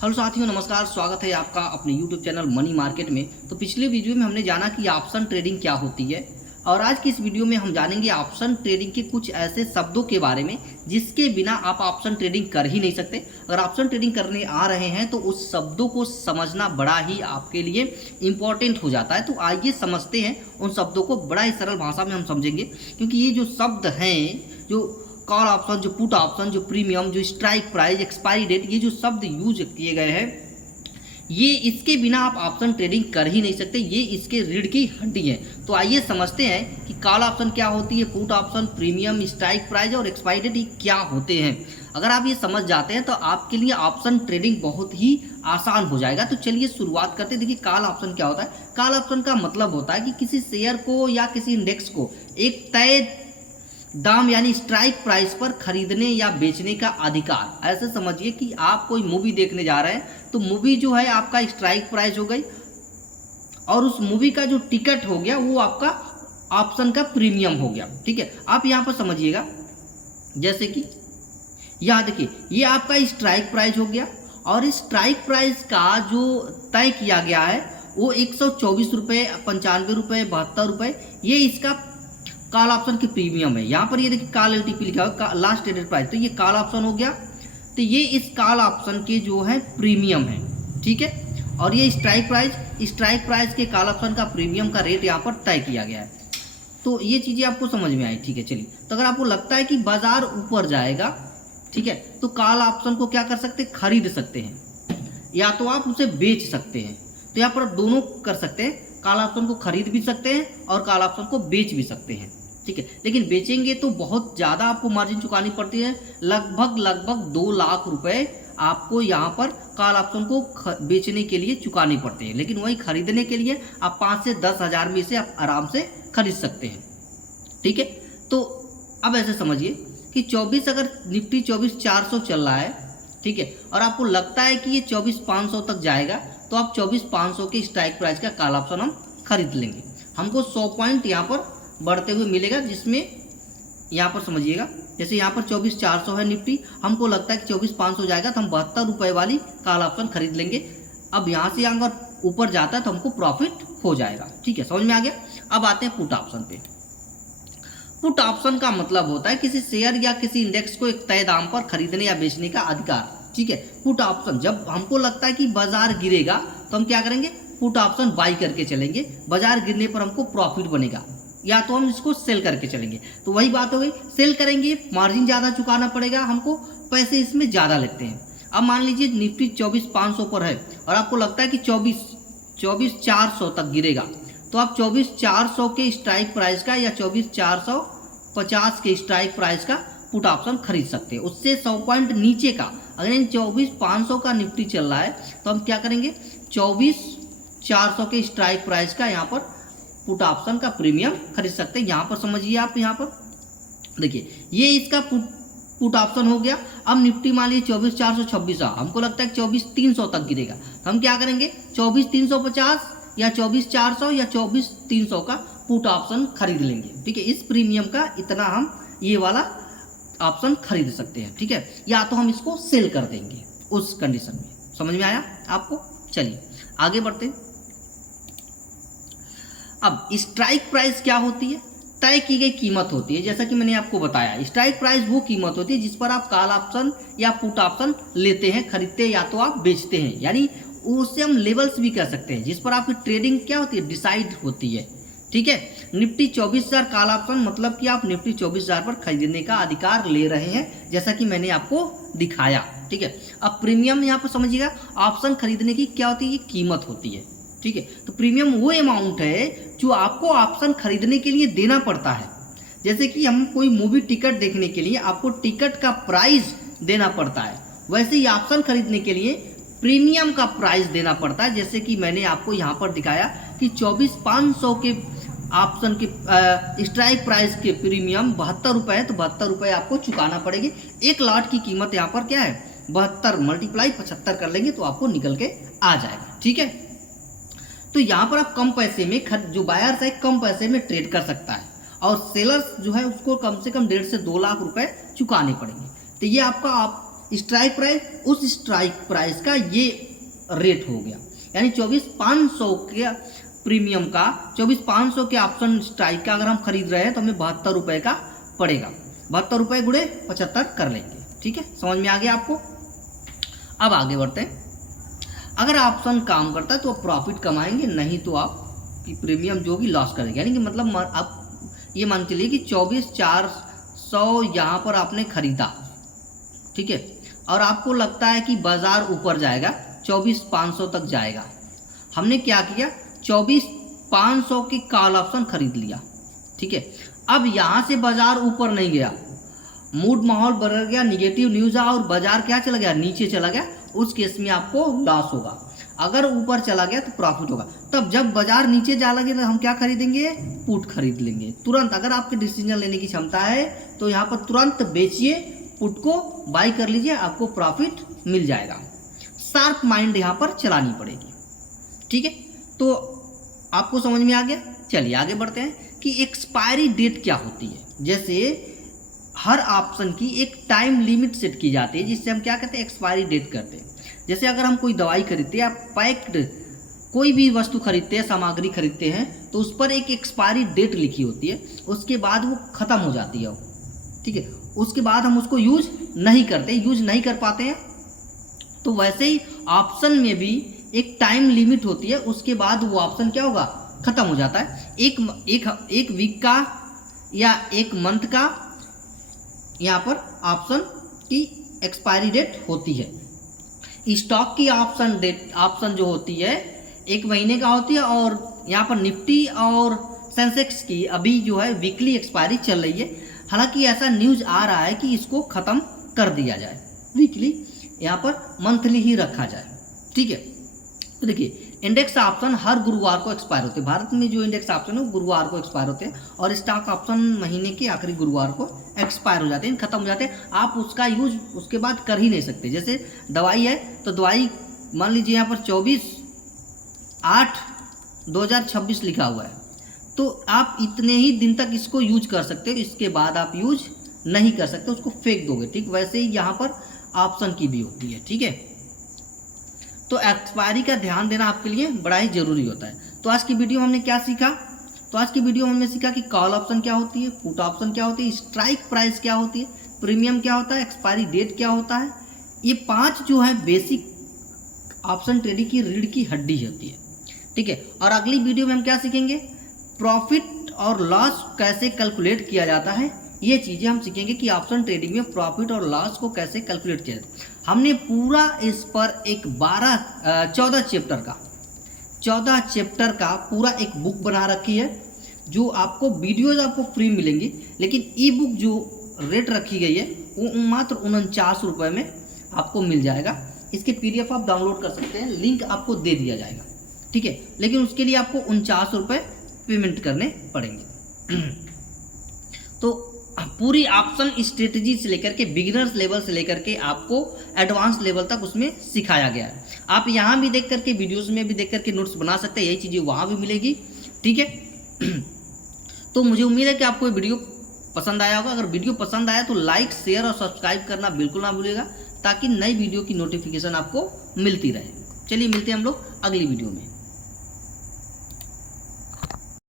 Hello साथियों, नमस्कार। स्वागत है आपका अपने YouTube चैनल मनी मार्केट में। तो पिछले वीडियो में हमने जाना कि ऑप्शन ट्रेडिंग क्या होती है और आज की इस वीडियो में हम जानेंगे ऑप्शन ट्रेडिंग के कुछ ऐसे शब्दों के बारे में जिसके बिना आप ऑप्शन ट्रेडिंग कर ही नहीं सकते। अगर ऑप्शन ट्रेडिंग करने आ रहे हैं तो उस शब्दों को समझना बड़ा ही आपके लिए इम्पोर्टेंट हो जाता है। तो आइए समझते हैं उन शब्दों को, बड़ा ही सरल भाषा में हम समझेंगे, क्योंकि ये जो शब्द हैं, जो कॉल ऑप्शन, जो पुट ऑप्शन, जो प्रीमियम, जो स्ट्राइक प्राइस, एक्सपायरी डेट, ये जो शब्द यूज किए गए हैं, ये इसके बिना आप ऑप्शन ट्रेडिंग कर ही नहीं सकते। ये इसके रीढ़ की हड्डी है। तो आइए समझते हैं कि कॉल ऑप्शन क्या होती है, put option, premium, strike price और एक्सपायरी डेट ये क्या होते हैं। अगर आप ये समझ जाते हैं तो आपके लिए ऑप्शन ट्रेडिंग बहुत ही आसान हो जाएगा। तो चलिए शुरुआत करते हैं। देखिए, कॉल ऑप्शन क्या होता है। कॉल ऑप्शन का मतलब होता है कि किसी शेयर को या किसी इंडेक्स को एक तय दाम यानी स्ट्राइक प्राइस पर खरीदने या बेचने का अधिकार। ऐसे समझिए कि आप कोई मूवी देखने जा रहे हैं तो मूवी जो है आपका स्ट्राइक प्राइस हो गई और उस मूवी का जो टिकट हो गया वो आपका ऑप्शन का प्रीमियम हो गया। ठीक है, आप यहाँ पर समझिएगा, जैसे कि यहाँ देखिए, ये आपका स्ट्राइक प्राइस हो गया और इस स्ट्राइक प्राइस का जो तय किया गया है वो 124 रुपये, 95 रुपये, 72 रुपये, ये इसका कॉल ऑप्शन की प्रीमियम है। यहाँ पर ये देखिए कॉल एलटीपी लिखा हुआ, लास्ट ट्रेडेड प्राइस, तो ये कॉल ऑप्शन हो गया। तो ये इस कॉल ऑप्शन के जो है प्रीमियम है। ठीक है, और ये स्ट्राइक प्राइस के कॉल ऑप्शन का प्रीमियम का रेट यहाँ पर तय किया गया है। तो ये चीज़ें आपको समझ में आई। ठीक है, चलिए, तो अगर आपको लगता है कि बाजार ऊपर जाएगा, ठीक है, तो कॉल ऑप्शन को क्या कर सकते हैं, खरीद सकते हैं या तो आप उसे बेच सकते हैं। तो यहाँ पर दोनों कर सकते हैं, कॉल ऑप्शन को खरीद भी सकते हैं और कॉल ऑप्शन को बेच भी सकते हैं। ठीक है, लेकिन बेचेंगे तो बहुत ज़्यादा आपको मार्जिन चुकानी पड़ती है। लगभग 2 लाख रुपए आपको यहाँ पर कॉल ऑप्शन को बेचने के लिए चुकाने पड़ते हैं। लेकिन वही खरीदने के लिए आप 5 से 10 हज़ार में से आप आराम से खरीद सकते हैं। ठीक है, तो अब ऐसे समझिए कि 24 अगर निफ्टी 24,400 चल रहा है, ठीक है, और आपको लगता है कि ये 24,500 तक जाएगा, तो आप 24,500 के स्ट्राइक प्राइस का कॉल ऑप्शन हम खरीद लेंगे। हमको 100 पॉइंट यहाँ पर बढ़ते हुए मिलेगा, जिसमें यहाँ पर समझिएगा, जैसे यहाँ पर 24,400 है निफ्टी, हमको लगता है कि 24,500 जाएगा तो हम 72 रुपये वाली कॉल ऑप्शन खरीद लेंगे। अब यहाँ से अगर ऊपर जाता है तो हमको प्रॉफिट हो जाएगा। ठीक है, समझ में आ गया। अब आते हैं पुट ऑप्शन पे। पुट ऑप्शन का मतलब होता है किसी शेयर या किसी इंडेक्स को एक तय दाम पर खरीदने या बेचने का अधिकार। ठीक है, पुट ऑप्शन, जब हमको लगता है कि बाजार गिरेगा तो हम क्या करेंगे, पुट ऑप्शन बाई करके चलेंगे। बाजार गिरने पर हमको प्रॉफिट बनेगा, या तो हम इसको सेल करके चलेंगे। तो वही बात हो गई, सेल करेंगे, मार्जिन ज़्यादा चुकाना पड़ेगा हमको, पैसे इसमें ज़्यादा लगते हैं। अब मान लीजिए निफ्टी 24,500 पर है और आपको लगता है कि 24,400 तक गिरेगा, तो आप 24,400 के स्ट्राइक प्राइस का या 24,450 के स्ट्राइक प्राइस का पुट ऑप्शन खरीद सकते हैं। उससे 100 पॉइंट नीचे का, अगर इन 24,500 का निफ्टी चल रहा है तो हम क्या करेंगे, 24,400 के स्ट्राइक प्राइस का यहाँ पर पुट ऑप्शन का प्रीमियम खरीद सकते हैं। यहाँ पर समझिए, आप यहाँ पर देखिए, ये इसका पुट ऑप्शन हो गया। अब निफ्टी मान लीजिए 24,426, हमको लगता है 24,300 तक गिरेगा, तो हम क्या करेंगे, 24,350 या 24,400 या 24,300 का पुट ऑप्शन खरीद लेंगे। ठीक है, इस प्रीमियम का इतना हम ये वाला ऑप्शन खरीद सकते हैं। ठीक है, या तो हम इसको सेल कर देंगे उस कंडीशन में। समझ में आया आपको। चलिए आगे बढ़ते हैं। अब स्ट्राइक प्राइस क्या होती है, तय की गई कीमत होती है। जैसा कि मैंने आपको बताया, स्ट्राइक प्राइस वो कीमत होती है जिस पर आप कॉल ऑप्शन या पुट ऑप्शन लेते हैं, खरीदते हैं या तो आप बेचते हैं। यानी उससे हम लेवल्स भी कह सकते हैं, जिस पर आपकी ट्रेडिंग क्या होती है, डिसाइड होती है। ठीक है, निफ्टी 24,000 कॉल ऑप्शन मतलब कि आप निफ्टी 24,000 पर खरीदने का अधिकार ले रहे हैं, जैसा कि मैंने आपको दिखाया। ठीक है, अब प्रीमियम यहाँ पर समझिएगा, ऑप्शन खरीदने की क्या होती है, ये कीमत होती है। ठीक है, तो प्रीमियम वो अमाउंट है जो आपको ऑप्शन खरीदने के लिए देना पड़ता है। जैसे कि हम कोई मूवी टिकट देखने के लिए आपको टिकट का प्राइस देना पड़ता है, वैसे ही ऑप्शन खरीदने के लिए प्रीमियम का प्राइस देना पड़ता है। जैसे कि मैंने आपको यहाँ पर दिखाया कि 24,500 के ऑप्शन के स्ट्राइक प्राइस के प्रीमियम 72 रुपये है, तो 72 रुपये आपको चुकाना पड़ेगी। एक लॉट की कीमत यहाँ पर क्या है, 72 मल्टीप्लाई 75 कर लेंगे तो आपको निकल के आ जाएगा। ठीक है, तो यहाँ पर आप कम पैसे में, जो बायर्स है कम पैसे में ट्रेड कर सकता है और सेलर्स जो है उसको कम से कम 1.5 से 2 लाख रुपए चुकाने पड़ेंगे। तो ये आपका स्ट्राइक प्राइस, उस स्ट्राइक प्राइस का ये रेट हो गया, यानी 24,500 के प्रीमियम का, 24,500 के ऑप्शन स्ट्राइक का अगर हम खरीद रहे हैं तो हमें 72 रुपये का पड़ेगा। 72 रुपये गुणे 75 कर लेंगे। ठीक है, समझ में आ गया आपको। अब आगे बढ़ते हैं। अगर ऑप्शन काम करता है तो आप प्रॉफिट कमाएंगे, नहीं तो आप प्रीमियम जो भी लॉस करेंगे। यानी कि मतलब आप ये मान चलिए कि 24,400 यहाँ पर आपने खरीदा, ठीक है, और आपको लगता है कि बाजार ऊपर जाएगा, 24,500 तक जाएगा। हमने क्या किया, 24,500 की कॉल ऑप्शन खरीद लिया। ठीक है, अब यहाँ से बाजार ऊपर नहीं गया, मूड माहौल बदल गया, निगेटिव न्यूज़ आया और बाजार क्या चला गया, नीचे चला गया, उस केस में आपको लॉस होगा। अगर ऊपर चला गया तो प्रॉफिट होगा। तब जब बाजार नीचे जा लगे तो हम क्या खरीदेंगे, पुट खरीद लेंगे तुरंत। अगर आपके डिसीजन लेने की क्षमता है तो यहाँ पर तुरंत बेचिए, पुट को बाई कर लीजिए, आपको प्रॉफिट मिल जाएगा। शार्प माइंड यहाँ पर चलानी पड़ेगी। ठीक है, तो आपको समझ में आ गया। चलिए आगे बढ़ते हैं कि एक्सपायरी डेट क्या होती है। जैसे हर ऑप्शन की एक टाइम लिमिट सेट की जाती है, जिससे हम क्या कहते हैं, एक्सपायरी डेट करते हैं। जैसे अगर हम कोई दवाई खरीदते हैं या पैक्ड कोई भी वस्तु खरीदते हैं, सामग्री खरीदते हैं, तो उस पर एक एक्सपायरी डेट लिखी होती है, उसके बाद वो ख़त्म हो जाती है वो। ठीक है, उसके बाद हम उसको यूज नहीं करते, यूज नहीं कर पाते हैं। तो वैसे ही ऑप्शन में भी एक टाइम लिमिट होती है, उसके बाद वो ऑप्शन क्या होगा, ख़त्म हो जाता है। एक वीक का या एक मंथ का यहाँ पर ऑप्शन की एक्सपायरी डेट होती है। स्टॉक की ऑप्शन जो होती है 1 महीने का होती है, और यहाँ पर निफ्टी और सेंसेक्स की अभी जो है वीकली एक्सपायरी चल रही है। हालांकि ऐसा न्यूज़ आ रहा है कि इसको ख़त्म कर दिया जाए, वीकली यहाँ पर मंथली ही रखा जाए। ठीक है, तो देखिए इंडेक्स ऑप्शन हर गुरुवार को एक्सपायर होते हैं। भारत में जो इंडेक्स ऑप्शन है वो गुरुवार को एक्सपायर होते हैं, और स्टॉक ऑप्शन महीने के आखिरी गुरुवार को एक्सपायर हो जाते हैं, खत्म हो जाते हैं। आप उसका यूज उसके बाद कर ही नहीं सकते। जैसे दवाई है तो दवाई मान लीजिए यहाँ पर 24/8/2026 लिखा हुआ है, तो आप इतने ही दिन तक इसको यूज कर सकते हो, इसके बाद आप यूज नहीं कर सकते, उसको फेंक दोगे। ठीक, वैसे ही यहाँ पर ऑप्शन की भी होती है। ठीक है, तो एक्सपायरी का ध्यान देना आपके लिए बड़ा ही जरूरी होता है। तो आज की वीडियो में हमने क्या सीखा, तो आज की वीडियो में हमने सीखा कि कॉल ऑप्शन क्या होती है, पुट ऑप्शन क्या होती है, स्ट्राइक प्राइस क्या होती है, प्रीमियम क्या होता है, एक्सपायरी डेट क्या होता है। ये 5 जो है बेसिक ऑप्शन ट्रेडिंग की रीढ़ की हड्डी होती है। ठीक है, और अगली वीडियो में हम क्या सीखेंगे, प्रॉफिट और लॉस कैसे कैलकुलेट किया जाता है। ये चीज़ें हम सीखेंगे कि ऑप्शन ट्रेडिंग में प्रॉफिट और लॉस को कैसे कैलकुलेट किया जाता है। हमने पूरा इस पर एक 14 चैप्टर का पूरा एक बुक बना रखी है, जो आपको वीडियोज आपको फ्री मिलेंगी, लेकिन ई बुक जो रेट रखी गई है वो मात्र 49 रुपये में आपको मिल जाएगा। इसके PDF आप डाउनलोड कर सकते हैं, लिंक आपको दे दिया जाएगा। ठीक है, लेकिन उसके लिए आपको 49 रुपये पेमेंट करने पड़ेंगे। तो पूरी ऑप्शन स्ट्रेटजी से लेकर के बिगिनर्स लेवल से लेकर के आपको एडवांस लेवल तक उसमें सिखाया गया है। आप यहाँ भी देख करके, वीडियोस में भी देख करके नोट्स बना सकते हैं, यही चीज़ें वहाँ भी मिलेगी। ठीक है, तो मुझे उम्मीद है कि आपको ये वीडियो पसंद आया होगा। अगर वीडियो पसंद आया तो लाइक, शेयर और सब्सक्राइब करना बिल्कुल ना भूलिएगा, ताकि नई वीडियो की नोटिफिकेशन आपको मिलती रहे। चलिए मिलते हैं हम लोग अगली वीडियो में।